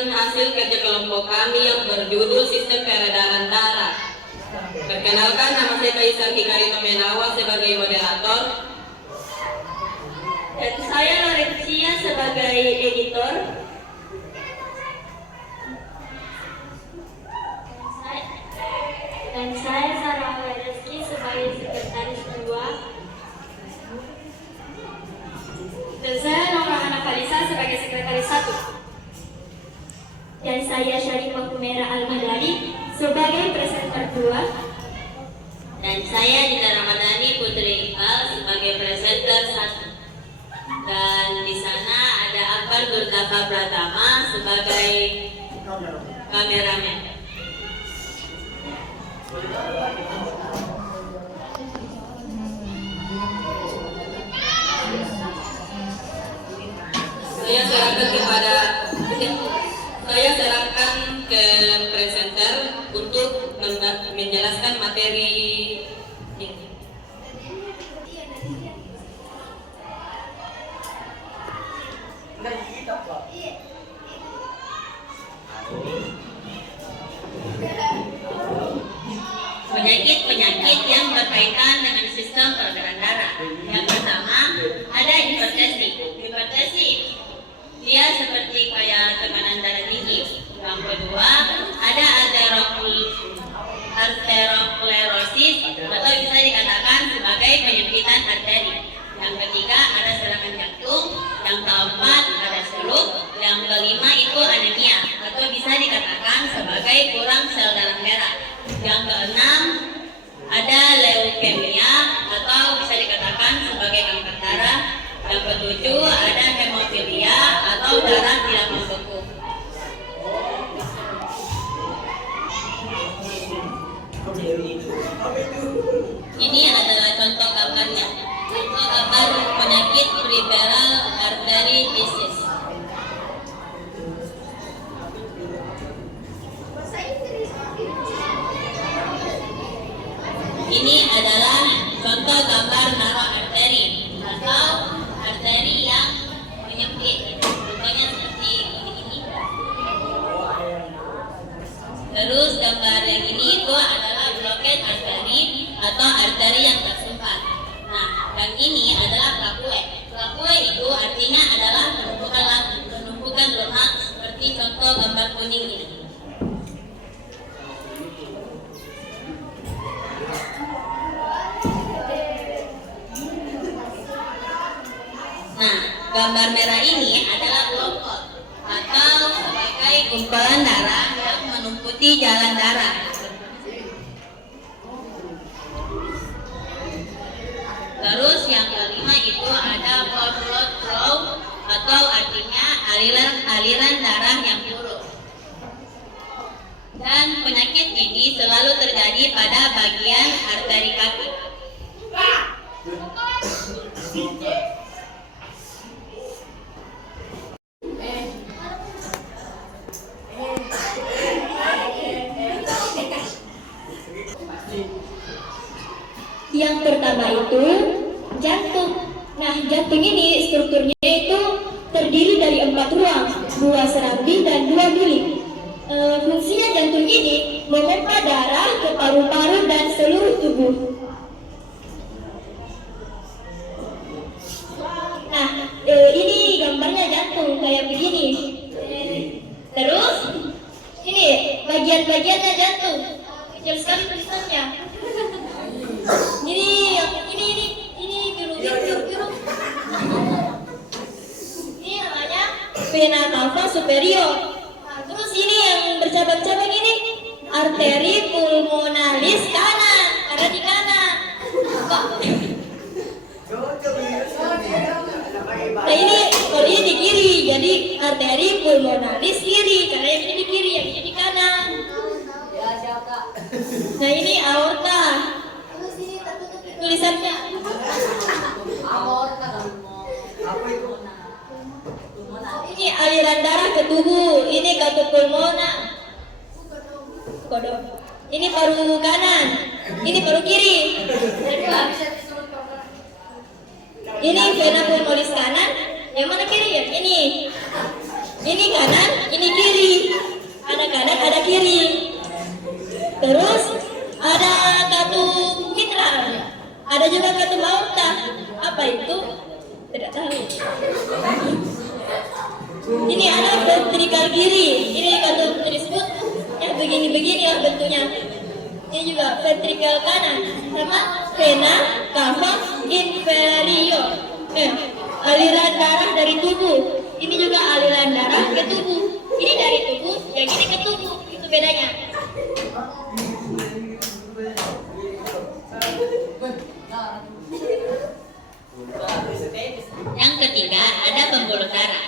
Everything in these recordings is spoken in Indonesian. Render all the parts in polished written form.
membagikan hasil kerja kelompok kami yang berjudul Sistem Peredaran Darah. Perkenalkan, nama saya Kaisar Hikari Tomenawa sebagai moderator. Dan saya Lorencia sebagai editor. Dan saya Sarah Reski sebagai sekretaris kedua. Dan saya Nora Hana Falisa sebagai sekretaris 1. Dan saya Syarifah Kumera Al-Madani sebagai presenter 2. Dan saya Dita Ramadhani Putri Iqbal sebagai presenter 1. Dan di sana ada Akbar Durtaka Pratama sebagai kameramen. Saya serahkan ke presenter untuk menjelaskan materi ini. Penyakit-penyakit yang berkaitan dengan sistem peredaran darah. Yang pertama ada hipertensi. Hipertensi dia seperti kayak tekanan darah tinggi. Yang kedua ada arteriosklerosis atau bisa dikatakan sebagai penyempitan arteri. Yang ketiga ada serangan jantung. Yang keempat ada stroke. Yang kelima itu anemia atau bisa dikatakan sebagai kurang sel darah merah. Yang keenam ada leukemia atau bisa dikatakan sebagai kanker darah. Yang ketujuh ada hemofilia atau darah tidak membeku. Ini adalah contoh gambarnya. Contoh gambar penyakit peripheral artery disease. Ini adalah contoh gambar naro arteri atau arteri yang menyempit. Contohnya seperti ini. Terus gambar yang ini itu adalah blockade arteri atau arteri yang tersumbat. Nah, yang ini adalah plakue. Plakue itu artinya adalah penumpukan lemak seperti contoh gambar kuning ini. Nah, gambar merah ini adalah blockade atau sebagai gumpalan darah yang menumputi jalan darah. Terus yang kelima itu ada blood flow atau artinya aliran darah yang buruk. Dan penyakit ini selalu terjadi pada bagian arteri kaki. Yang pertama itu jantung. Nah, jantung ini strukturnya itu terdiri dari 4 ruang, 2 serambi dan 2 bilik. Fungsinya jantung ini memompa darah ke paru-paru dan seluruh tubuh. Nah, ini gambarnya jantung kayak begini. Terus ini bagian-bagiannya jantung. Kecil sekali tulisannya. Ini biru. Ini namanya vena cava superior. Nah, terus ini yang bercabang-cabang ini arteri pulmonalis kanan, ada di kanan. Nah, ini di kiri, jadi arteri pulmonalis kiri, karena yang ini di kiri, yang ini di kanan. Nah, ini aorta. Tulisannya ini aliran darah ke tubuh, ini katup pulmona. Ini paru kanan, ini paru kiri. Ini vena pulmonalis kanan, yang mana kiri ya? Ini kanan, ini kiri. begini ya bentuknya. Ini juga ventrikel kanan sama vena cava inferior. Aliran darah dari tubuh. Ini juga aliran darah ke tubuh. Ini dari tubuh, yang ini ke tubuh. Itu bedanya. Yang ketiga ada pembuluh darah.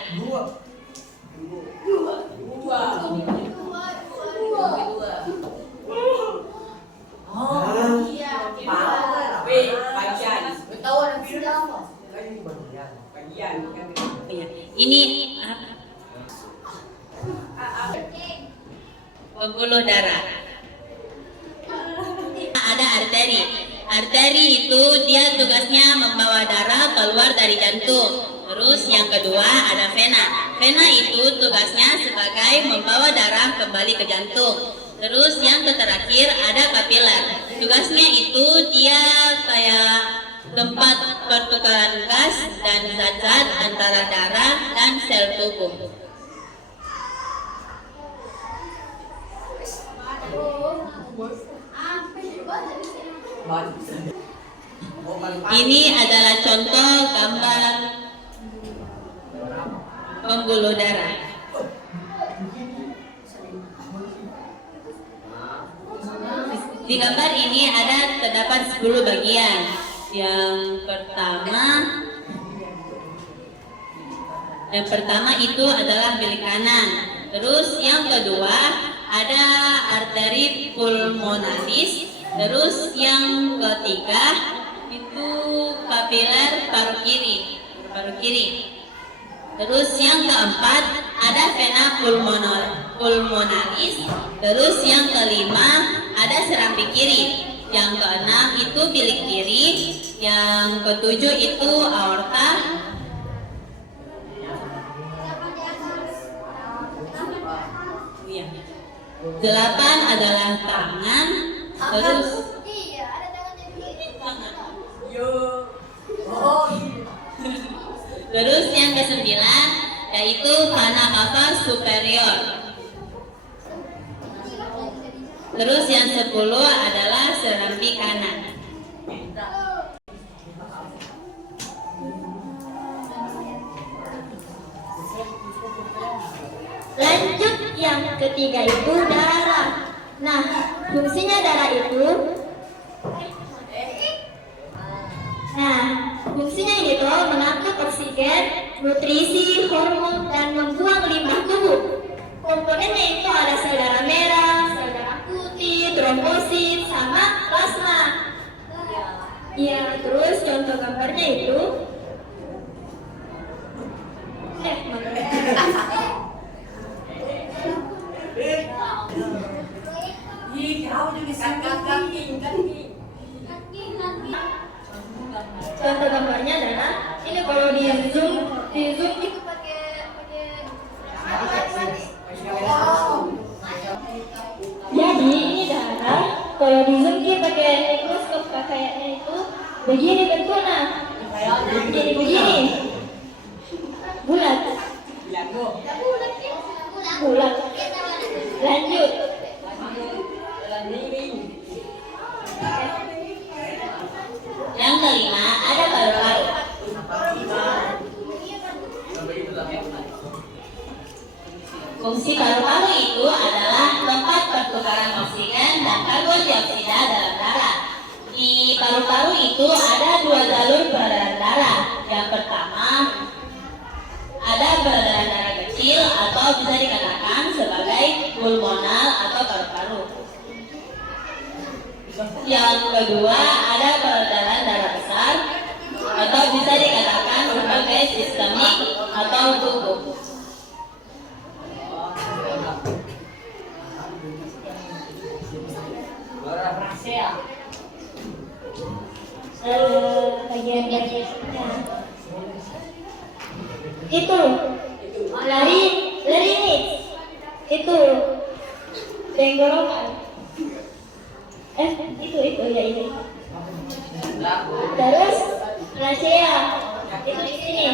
Ini pembuluh darah. Ada arteri. Arteri itu dia tugasnya membawa darah keluar dari jantung. Terus yang kedua ada vena. Vena itu tugasnya sebagai membawa darah kembali ke jantung. Terus yang terakhir ada kapiler. Tugasnya itu dia kayak tempat pertukaran gas dan zat-zat antara darah dan sel tubuh. Ini adalah contoh gambar pembuluh darah. Di gambar ini terdapat 10 bagian. Yang pertama itu adalah bilik kanan. Terus yang kedua ada arteri pulmonalis. Terus yang ketiga itu kapiler paru kiri. Terus yang keempat ada vena pulmonalis. Terus yang kelima ada serambi kiri. Yang keenam itu bilik kiri. Yang ketujuh itu aorta. Delapan adalah tangan. Terus terus yang kesembilan yaitu vena cava superior. Terus yang 10 adalah serambi kanan. Lanjut yang ketiga itu darah. Nah, fungsinya darah itu fungsinya ini tuh mengangkut oksigen, nutrisi, hormon, dan membuang limbah tubuh. Komponennya itu ada sel darah merah, sel darah putih, trombosit, sama plasma. Ya, terus contoh gambarnya itu contoh gambarnya adalah ini kalau di zoom itu pakai jadi ini darah kalau di zoom dia pakai mikroskop kayaknya itu begini bentuknya jadi begini bulat lanjut Yang kelima ada paru-paru. Fungsi paru-paru itu adalah tempat pertukaran oksigen dan karbon dioksida dalam darah. Di paru-paru itu ada 2 jalur peredaran darah. Yang pertama ada peredaran darah kecil atau bisa dikatakan sebagai pulmonal atau paru-paru. Yang kedua ada peredaran darah besar atau bisa dikatakan sebagai sistemik atau tubuh. Bagian itu larynx itu tenggorokan itu ya ini terus trachea itu di sini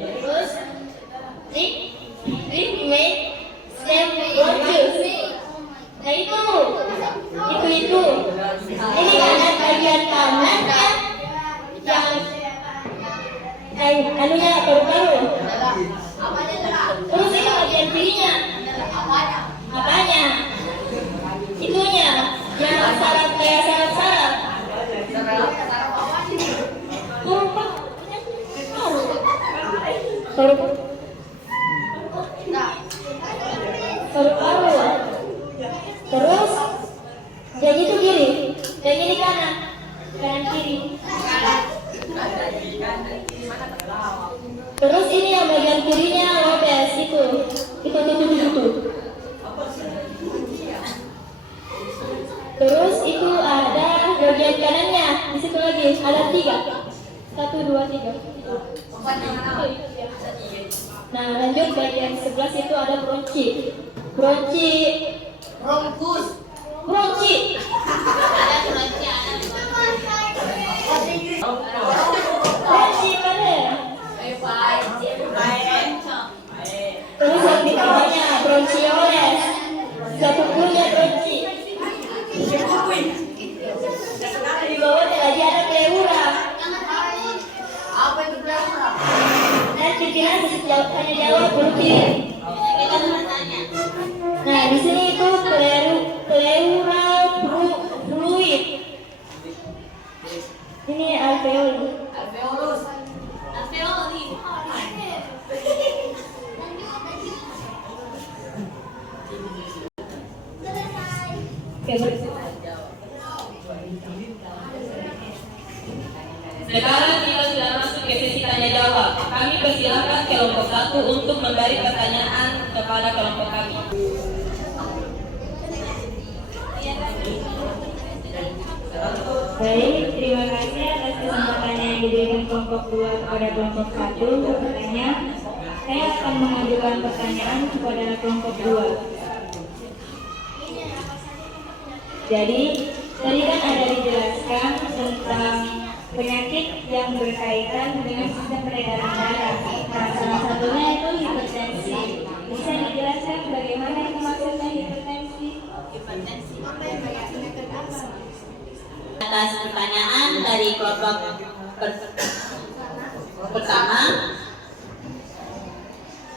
terus rib main stem bronchus. Nah itu. Ini kanan bagian kanan kan yang anunya paru-paru. Terus ini bagian kirinya. Apanya? Itunya yang saraf kayak saraf-saraf. Paru-paru. Terus yang itu kiri, yang ini kanan kiri. Terus ini yang bagian kirinya lobes itu. Terus itu ada bagian kanannya, di situ lagi ada 3. 1, 2, 3. Nah lanjut bagian sebelah situ ada bronchi. Bronchi. Terus yang di bawahnya bronchioles. Sepupunya bronchi. Di bawahnya lagi ada pleura. Nanti kira hanya jawab mungkin. Nah di sini itu pleural fluid. Ini alveoli. Sekarang kita sudah masuk ke sesi tanya jawab. Kami persilakan kelompok 1 untuk memberi pertanyaan kepada kelompok kami. Baik, terima kasih atas kesempatan yang diberikan kelompok 2 kepada kelompok 1 untuk bertanya. Saya akan mengajukan pertanyaan kepada kelompok 2. Jadi, tadi kan ada dijelaskan tentang penyakit yang berkaitan dengan sistem peredaran darah. Nah, salah satunya itu hipertensi. Bisa dijelaskan bagaimana itu maksudnya hipertensi? Atas pertanyaan dari kelompok pertama,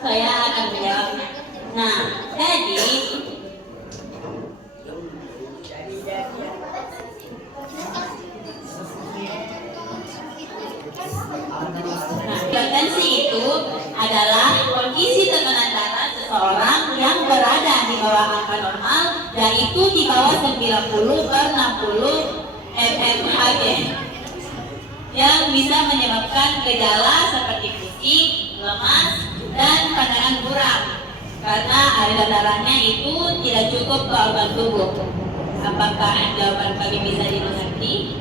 saya akan menjawabnya. Nah, jadi hipertensi itu adalah kondisi tekanan darah seseorang yang berada di bawah angka normal, yaitu di bawah 90/60 mmHg, yang bisa menyebabkan gejala seperti pusing, lemas, dan pandangan buram karena aliran darahnya itu tidak cukup ke organ tubuh. Apakah jawaban kami bisa dimengerti?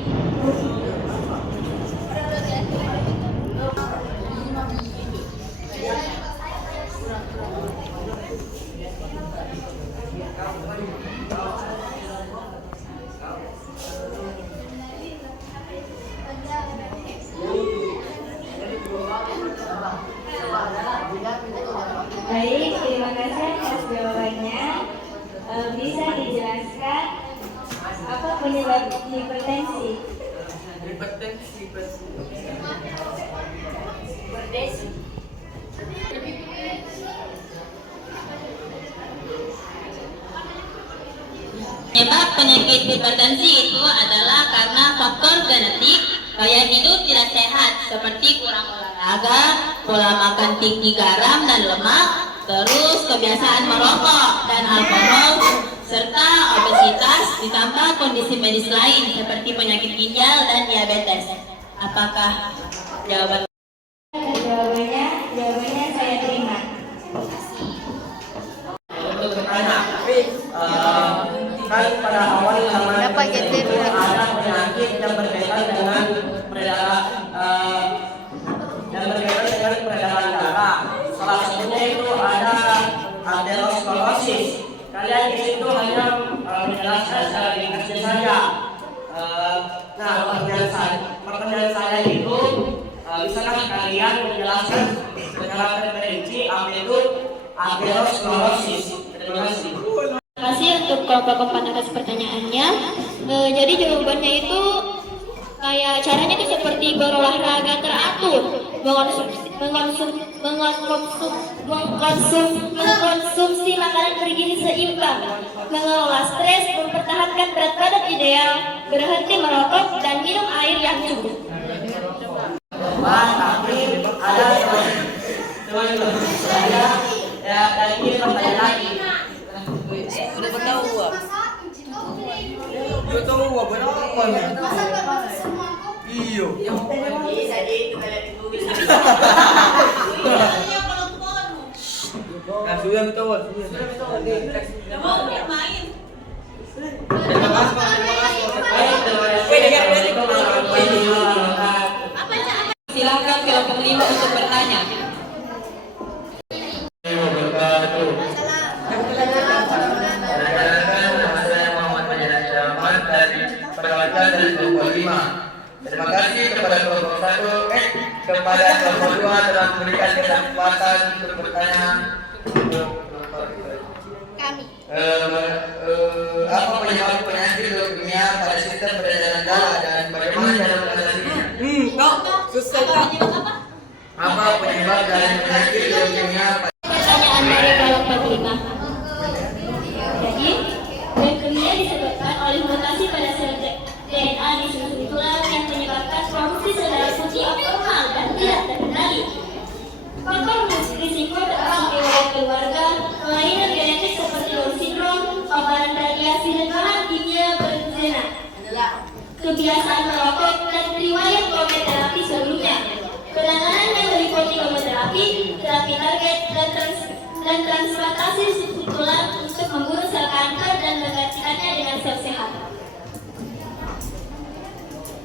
Baik, terima kasih atas jawabannya. Bisa dijelaskan apa penyebab hipertensi? Penyebab penyakit hipertensi itu adalah karena faktor genetik, gaya hidup tidak sehat seperti kurang olahraga, pola makan tinggi garam dan lemak, terus kebiasaan merokok dan alkohol, serta obesitas ditambah kondisi medis lain seperti penyakit ginjal dan diabetes. Apakah jawaban? Jawabannya saya terima. Untuk bertanya, kan pada awal zaman ada penyakit yang berkaitan dengan peredaran darah. Salah satunya itu ada aterosklerosis. Kalian di situ hanya menjelaskan secara ringkas saja. Nah, pertanyaan saya itu bisakah kalian menjelaskan secara terperinci apa itu aterosklerosis? Terima kasih. Terima kasih untuk kelompok 4 atas pertanyaannya. Jadi jawabannya itu kayak caranya itu seperti berolahraga teratur, mengkonsumsi makanan bergizi seimbang, mengelola stres, mempertahankan berat badan ideal, berhenti merokok, dan minum air yang cukup. Tapi ada teman-teman saya dan ini pertanyaan lagi. Udah bertahu gua. Betul, berapa nih? Iyo. Nah, sudah betul. Silakan kelompok 5 untuk bertanya. Terima kasih kepada kelompok 1, kepada kelompok 2 telah memberikan kesempatan untuk bertanya. Apa penyebab penyakit leukemia pada sistem peredaran darah dan bagaimana cara mengatasinya? Apa penyebab dari penyakit leukemia? Pertanyaan dari kelompok 5. Jadi, leukemia disebabkan oleh mutasi pada sel DNA di susun tulang yang menyebabkan produksi sel darah putih abnormal dan tidak terkendali. Faktor risiko termasuk riwayat keluarga, kelainan genetik seperti Down syndrome, paparan radiasi dan bahan kimia berzina, kebiasaan merokok, dan riwayat kemoterapi sebelumnya. Penanganan yang meliputi kemoterapi, terapi target, dan transplantasi susun tulang untuk membunuh sel kanker dan menggantikannya dengan sel sehat.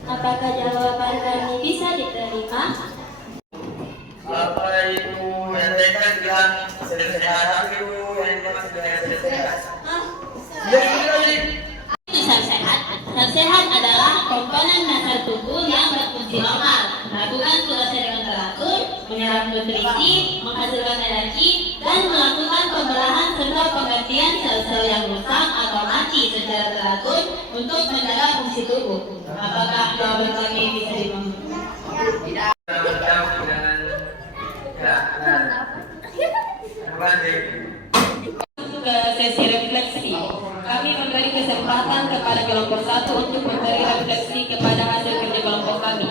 Apakah jawaban kami bisa diterima? Apa itu yang mereka bilang sehat itu yang dimaksud dengan sehat? Itu sel sehat. Sel sehat adalah komponen dasar tubuh yang berfungsi normal, melakukan tugasnya dengan teratur, menyerap nutrisi, menghasilkan energi, dan melakukan pembelahan serta penggantian sel-sel yang rusak atau mati secara teratur untuk menjaga fungsi tubuh. Apakah jawaban kami bisa dimengerti? Ke sesi refleksi. Kami memberi kesempatan kepada kelompok 1 untuk memberi refleksi kepada hasil kerja kelompok kami.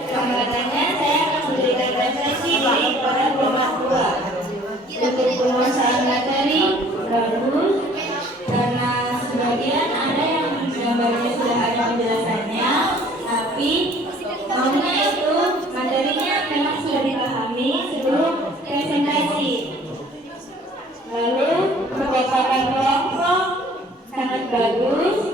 Kesempatannya saya akan memberikan refleksi dari kepada kelompok 2. Untuk penguasaan materi bagus karena sebagian ada yang gambarnya sudah ada penjelasannya, tapi maunya itu materinya memang sudah dipahami sebelum presentasi. Lalu kekompakan kelompok sangat bagus.